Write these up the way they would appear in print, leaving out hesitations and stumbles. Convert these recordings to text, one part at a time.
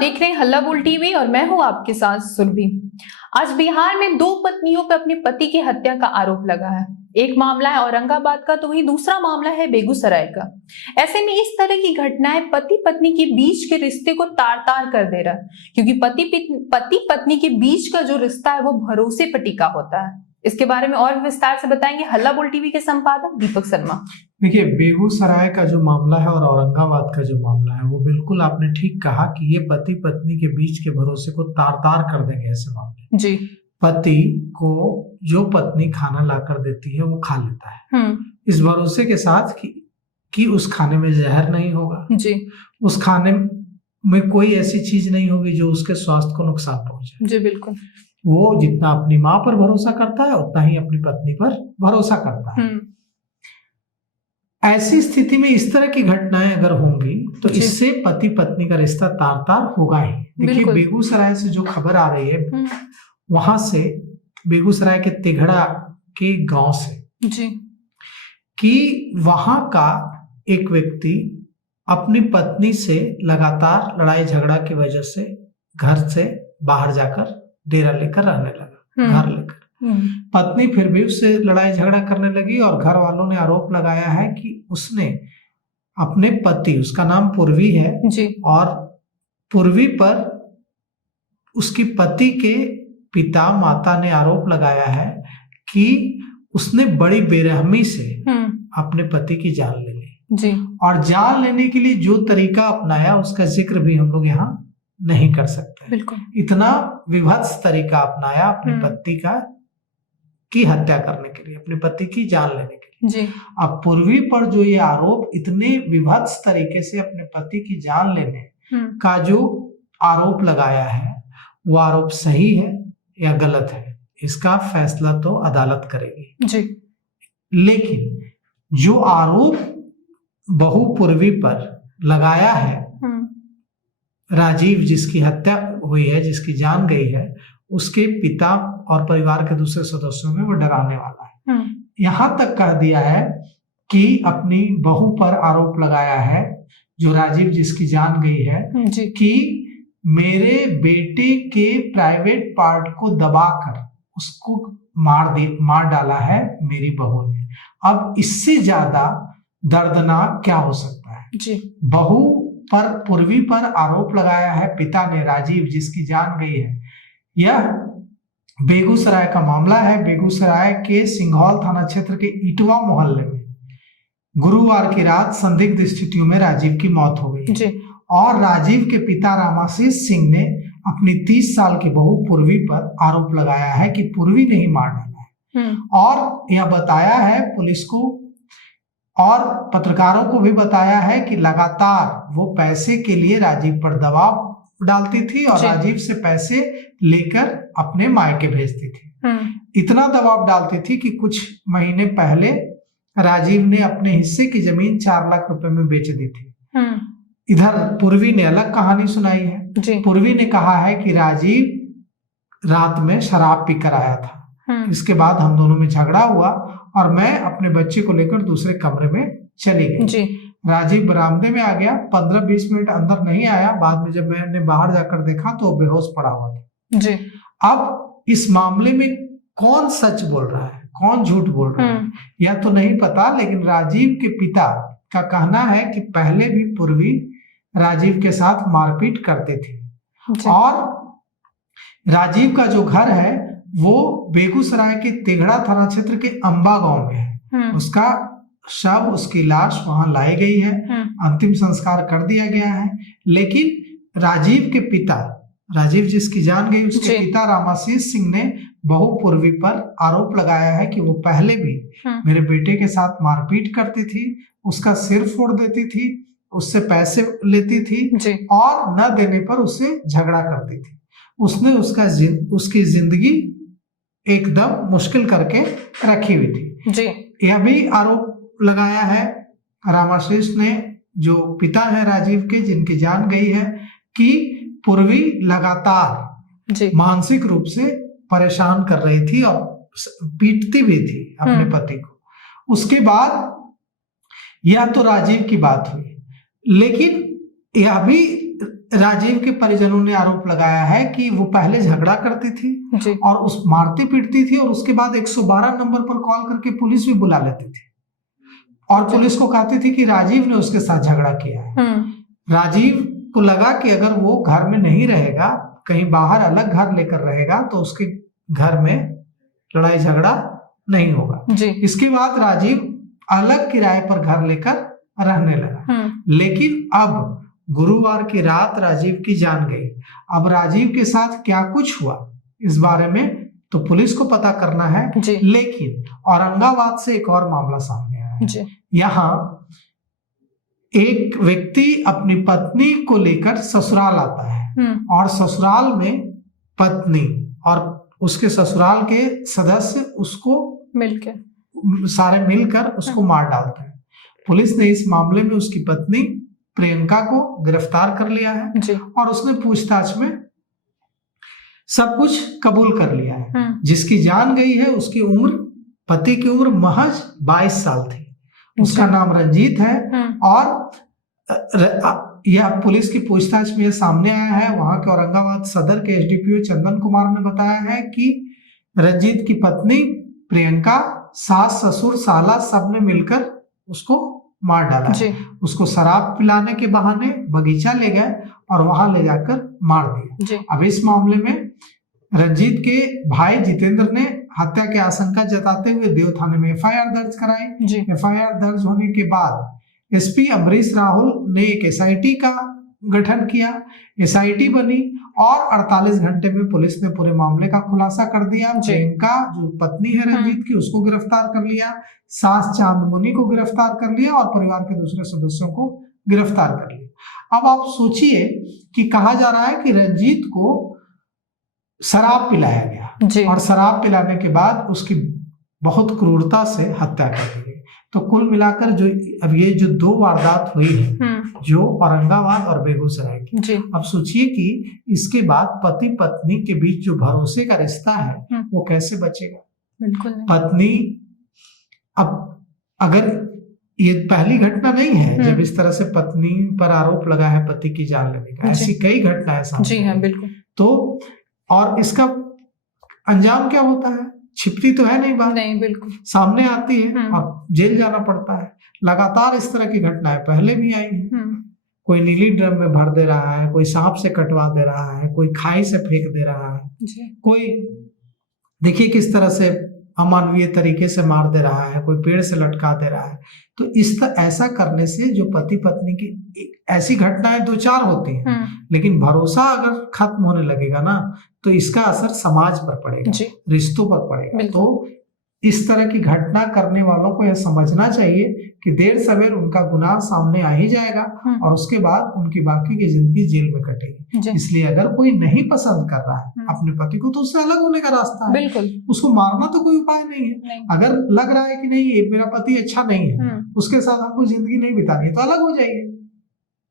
देख रहे हैं हल्ला बोल टीवी और मैं हूं आपके साथ सुरभि। आज बिहार में दो पत्नियों पर अपने पति की हत्या का आरोप लगा है। एक मामला है औरंगाबाद का तो वहीं दूसरा मामला है बेगूसराय का। ऐसे में इस तरह की घटनाएं पति पत्नी के बीच के रिश्ते को तार तार कर दे रहा है, क्योंकि पति पत्नी के बीच का जो रिश्ता है वो भरोसे पर टिका होता है। इसके बारे में और विस्तार से बताएंगे हल्ला बोल टीवी के संपादक दीपक शर्मा। देखिए, बेगूसराय का जो मामला है और औरंगाबाद का जो मामला है वो बिल्कुल आपने ठीक कहा कि ये पति पत्नी के बीच के भरोसे को तार तार कर देंगे ऐसे मामले। जी। पति को जो पत्नी खाना ला कर देती है वो खा लेता है इस भरोसे के साथ कि उस खाने में जहर नहीं होगा। जी। उस खाने में कोई ऐसी चीज नहीं होगी जो उसके स्वास्थ्य को नुकसान पहुंचे। जी बिल्कुल। वो जितना अपनी माँ पर भरोसा करता है उतना ही अपनी पत्नी पर भरोसा करता है। ऐसी स्थिति में इस तरह की घटनाएं अगर होंगी तो इससे पति पत्नी का रिश्ता तार तार होगा ही। देखिए, बेगूसराय से जो खबर आ रही है वहां से, बेगूसराय के तिघड़ा के गांव से जी, कि वहां का एक व्यक्ति अपनी पत्नी से लगातार लड़ाई झगड़ा की वजह से घर से बाहर जाकर डेरा लेकर रहने लगा, घर लेकर। पत्नी फिर भी उससे लड़ाई झगड़ा करने लगी और घर वालों ने आरोप लगाया है कि उसने अपने पति, उसका नाम पूर्वी है जी, और पूर्वी पर उसकी पति के पिता माता ने आरोप लगाया है कि उसने बड़ी बेरहमी से अपने पति की जान ले ली जी। और जान लेने के लिए जो तरीका अपनाया उसका जिक्र भी हम लोग यहाँ नहीं कर सकते। बिल्कुल। इतना विभत्स तरीका अपनाया अपने पति की हत्या करने के लिए, अपने पति की जान लेने के लिए। जी। अब पूर्वी पर जो ये आरोप इतने विभत्स तरीके से अपने पति की जान लेने का जो आरोप लगाया है वो आरोप सही है या गलत है, इसका फैसला तो अदालत करेगी। जी। लेकिन जो आरोप बहू पूर्वी पर लगाया है, राजीव जिसकी हत्या हुई है, जिसकी जान गई है, उसके पिता और परिवार के दूसरे सदस्यों में वो डराने वाला है। यहां तक कह दिया है कि अपनी बहू पर आरोप लगाया है, जो राजीव जिसकी जान गई है, कि मेरे बेटे के प्राइवेट पार्ट को दबाकर उसको मार डाला है मेरी बहू ने। अब इससे ज्यादा दर्दनाक क्या हो सकता है। जी। बहू पर, पूर्वी पर आरोप लगाया है पिता ने, राजीव जिसकी जान गई है। यह बेगूसराय का मामला है। बेगूसराय के सिंघौल थाना क्षेत्र के इटवा मोहल्ले में गुरुवार की रात संदिग्ध स्थितियों में राजीव की मौत हो गई जी। और राजीव के पिता रामाशीष सिंह ने अपनी 30 साल की बहू पूर्वी पर आरोप लगाया है कि पूर्वी ने ही मार डाला है और यह बताया है पुलिस को और पत्रकारों को भी बताया है कि लगातार वो पैसे के लिए राजीव पर दबाव डालती थी और राजीव से पैसे लेकर अपने मायके भेजती थी। इतना दबाव डालती थी कि कुछ महीने पहले राजीव ने अपने हिस्से की जमीन 4 लाख रुपए में बेच दी थी। इधर पूर्वी ने अलग कहानी सुनाई है। पूर्वी ने कहा है कि राजीव रात में शराब पीकर आया था, इसके बाद हम दोनों में झगड़ा हुआ और मैं अपने बच्चे को लेकर दूसरे कमरे में चली गई। राजीव बरामदे में आ गया, 15-20 मिनट अंदर नहीं आया। बाद में जब मैंने बाहर जाकर देखा तो बेहोश पड़ा हुआ था। जी। अब इस मामले में कौन सच बोल रहा है, कौन झूठ बोल रहा है, यह तो नहीं पता, लेकिन राजीव के पिता का कहना है कि पहले भी पूर्वी राजीव के साथ मारपीट करती थी और राजीव का जो घर है वो बेगूसराय के तिघड़ा थाना क्षेत्र के अंबा गांव में है। उसका शव, उसकी लाश वहां लाई गई है, अंतिम संस्कार कर दिया गया है। लेकिन राजीव के पिता, राजीव जिसकी जान गई, उसके पिता रामाशीष सिंह ने बहू पूर्वी पर आरोप लगाया है कि वो पहले भी मेरे बेटे के साथ मारपीट करती थी, उसका सिर फोड़ देती थी, उससे पैसे लेती थी और न देने पर उससे झगड़ा करती थी। उसने उसकी जिंदगी एकदम मुश्किल करके रखी हुई थी। जी। यह भी आरोप लगाया है रामाशीष ने, जो पिता है राजीव के, जिनकी जान गई है, कि पूर्वी लगातार मानसिक रूप से परेशान कर रही थी और पीटती भी थी अपने पति को। उसके बाद यह तो राजीव की बात हुई, लेकिन यह भी राजीव के परिजनों ने आरोप लगाया है कि वो पहले झगड़ा करती थी जी। और उस मारती पीटती थी, और उसके बाद 112 नंबर पर कॉल करके पुलिस भी बुला लेती थी और पुलिस को कहती थी कि राजीव ने उसके साथ झगड़ा किया है। राजीव को लगा कि अगर वो घर में नहीं रहेगा, कहीं बाहर अलग घर लेकर रहेगा, तो उसके घर में लड़ाई झगड़ा नहीं होगा जी। इसके बाद राजीव अलग किराए पर घर लेकर रहने लगा। लेकिन अब गुरुवार की रात राजीव की जान गई। अब राजीव के साथ क्या कुछ हुआ इस बारे में तो पुलिस को पता करना है जी। लेकिन औरंगाबाद से एक और मामला सामने आया है जी। यहाँ एक व्यक्ति अपनी पत्नी को लेकर ससुराल आता है और ससुराल में पत्नी और उसके ससुराल के सदस्य उसको सारे मिलकर उसको मार डालते हैं। पुलिस ने इस मामले में उसकी पत्नी प्रियंका को गिरफ्तार कर लिया है जी। और उसने पूछताछ में सब कुछ कबूल कर लिया है। जिसकी जान गई है उसकी उम्र, पति की उम्र महज 22 साल थी। उसका नाम रंजीत है और यह पुलिस की पूछताछ में सामने आया है। वहां के औरंगाबाद सदर के एसडीपीओ चंदन कुमार ने बताया है कि रंजीत की पत्नी प्रियंका, सास, ससुर, साला सब ने मिलकर उसको मार डाला है। उसको शराब पिलाने के बहाने बगीचा ले गए और वहां ले जाकर मार दिया। अब इस मामले में रंजीत के भाई जितेंद्र ने हत्या की आशंका जताते हुए देव थाने में एफआईआर दर्ज कराई। एफआईआर दर्ज होने के बाद एसपी अमरीश राहुल ने एक एसआईटी का गठन किया। एसआईटी बनी और 48 घंटे में पुलिस ने पूरे मामले का खुलासा कर दिया। प्रियंका जो पत्नी है रंजीत की उसको गिरफ्तार कर लिया, सास चांदमुनि को गिरफ्तार कर लिया और परिवार के दूसरे सदस्यों को गिरफ्तार कर लिया। अब आप सोचिए कि कहा जा रहा है कि रंजीत को शराब पिलाया गया और शराब पिलाने के बाद उसकी बहुत क्रूरता से हत्या कर दी गई। तो कुल मिलाकर जो अब ये जो 2 वारदात हुई है जो औरंगाबाद और बेगूसराय की, अब सोचिए कि इसके बाद पति पत्नी के बीच जो भरोसे का रिश्ता है वो कैसे बचेगा। बिल्कुल पत्नी, अब अगर ये पहली घटना नहीं है जब इस तरह से पत्नी पर आरोप लगा है पति की जान लेने का, ऐसी कई घटनाएं सामने हैं। बिल्कुल। तो और इसका अंजाम क्या होता है, छिपती तो है नहीं बात, नहीं बिल्कुल सामने आती है और जेल जाना पड़ता है। लगातार इस तरह की घटनाएं पहले भी आई हैं। कोई नीली ड्रम में भर दे रहा है, कोई सांप से कटवा दे रहा है, कोई खाई से फेंक दे रहा है, कोई देखिए किस तरह से अमानवीय तरीके से मार दे रहा है, कोई पेड़ से लटका दे रहा है। तो ऐसा करने से जो पति पत्नी की ऐसी घटनाएं 2-4 होती हैं, लेकिन भरोसा अगर खत्म होने लगेगा ना तो इसका असर समाज पर पड़ेगा, रिश्तों पर पड़ेगा। तो इस तरह की घटना करने वालों को यह समझना चाहिए कि देर सवेर उनका गुनाह सामने आ ही जाएगा और उसके बाद उनकी बाकी की जिंदगी जेल में कटेगी। इसलिए अगर कोई नहीं पसंद कर रहा है अपने पति को तो उससे अलग होने का रास्ता है। बिल्कुल। उसको मारना तो कोई उपाय नहीं है। अगर लग रहा है कि नहीं ये मेरा पति अच्छा नहीं है, उसके साथ हमको जिंदगी नहीं बितानी है, तो अलग हो जाइए।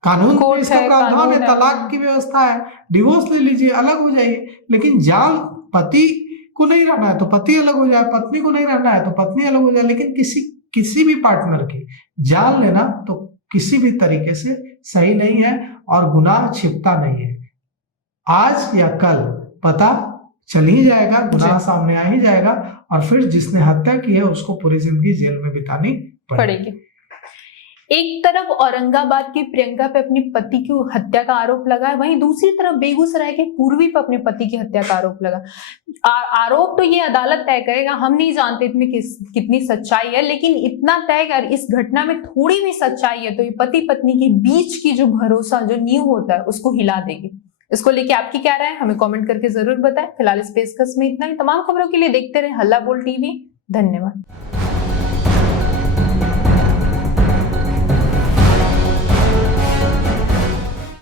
कानून इसका प्रावधान है, तलाक की व्यवस्था है, डिवोर्स ले लीजिए, अलग हो जाइए। लेकिन जाल पति को नहीं रहना है तो पति अलग हो जाए, पत्नी को नहीं रहना है तो पत्नी अलग हो जाए। लेकिन किसी भी पार्टनर की जान लेना तो किसी भी तरीके से सही नहीं है और गुनाह छिपता नहीं है। आज या कल पता चल ही जाएगा, गुनाह सामने आ ही जाएगा और फिर जिसने हत्या की है उसको पूरी जिंदगी जेल में बितानी पड़ेगी। एक तरफ औरंगाबाद की प्रियंका पे अपनी पति की हत्या का आरोप लगा है, वहीं दूसरी तरफ बेगूसराय के पूर्वी पे अपने पति की हत्या का आरोप लगा। आरोप तो ये अदालत तय करेगा, हम नहीं जानते इसमें कितनी सच्चाई है, लेकिन इतना तय कर इस घटना में थोड़ी भी सच्चाई है तो ये पति पत्नी के बीच की जो भरोसा, जो नींव होता है उसको हिला देगी। इसको लेके आपकी क्या राय है हमें कमेंट करके जरूर बताएं। फिलहाल इस पेशकश में इतना ही। तमाम खबरों के लिए देखते रहे हल्ला बोल टीवी। धन्यवाद।